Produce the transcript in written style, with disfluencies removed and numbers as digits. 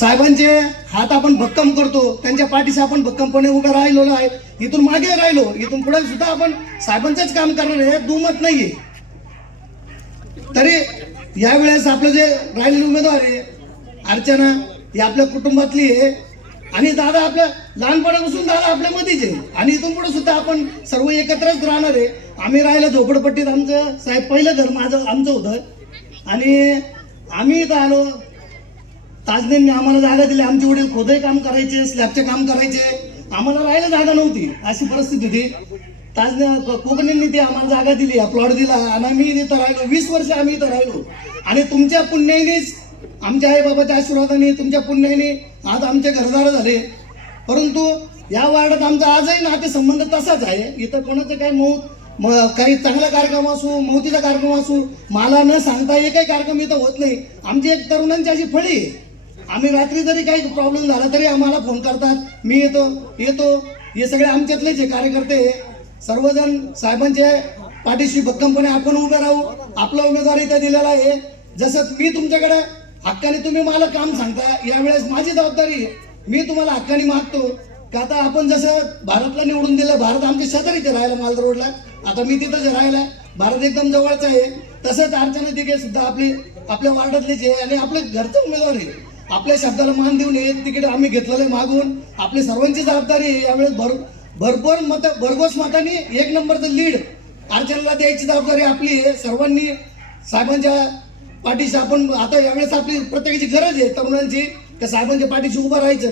साहेबांचे हात आपण भक्कम करतो, त्यांच्या पाठीशी आपण भक्कमपणे उभे राहिलो आहे. इथून मागे राहिलो, इथून पुढे सुद्धा आपण साहेबांचंच काम करणार आहे, दुमत नाहीये. तरी यावेळेस आपलं जे राहिलेले उमेदवार आहे अर्चना, ही आपल्या कुटुंबातली आहे आणि दादा आपल्या लहानपणापासून दादा आपल्या मध्येच आहे आणि इथून पुढे सुद्धा आपण सर्व एकत्रच राहणार आहे. आम्ही राहिला झोपडपट्टीत, आमचं साहेब पहिलं घर आमचं होतं आणि आम्ही इथं आलो. ताजनेंनी आम्हाला जागा दिली, आमचे वडील खोदे काम करायचे, स्लॅबचे काम करायचे, आम्हाला राहायला जागा नव्हती, अशी परिस्थिती होती. ताजने कोकणींनी ती आम्हाला जागा दिली, प्लॉट दिला आणि आम्ही इथं राहिलो. 20 वर्ष आम्ही इथं राहिलो आणि तुमच्या पुण्यानेच, आमच्या आईबाबाच्या आशीर्वादाने, तुमच्या पुण्याने आज आमचे घरदार झाले. परंतु या वार्डात आमचा आजही नातेसंबंध तसाच आहे. इथं कोणाचं काही काही चांगला कार्यक्रम असो, मौतीचा कार्यक्रम असो, मला न सांगता एकही कार्यक्रम इथं होत नाही. आमची एक तरुणांची अशी फळी आहे, आम्ही रात्री जरी काही प्रॉब्लेम झाला तरी आम्हाला फोन करतात, मी येतो. हे सगळे आमच्यातलेच आहे कार्यकर्ते. सर्वजण साहेबांच्या पाठीशी भक्कमपणे आपण उभे राहू. आपला उमेदवार इथं दिलेला आहे. जसं मी तुमच्याकडे हक्काने, तुम्ही मला काम सांगता, यावेळेस माझी जबाबदारी, मी तुम्हाला हक्काने मागतो की आता आपण जसं भारतला निवडून दिलं, भारत आमच्या शेजारीचे राहायला मालदा रोडला, आता मी तिथंच राहायला, भारत एकदम जवळचा आहे. तसंच अर्चना दिघे सुद्धा आपल्या वार्डातलेच आहे आणि आपले घरचे उमेदवार आहे. आपल्या शब्दाला मान देऊन हे तिकीट आम्ही घेतलेलं आहे मागून. आपली सर्वांची जबाबदारी आहे यावेळेस भरघोस मताने 1 नंबरचं लीड अर्चनाला द्यायची जबाबदारी आपली आहे. सर्वांनी साहेबांच्या पाठीशी आपण, आता यावेळेस आपली प्रत्येकाची गरज आहे तरुणांची, त्या साहेबांच्या पाठीशी उभं राहायचं.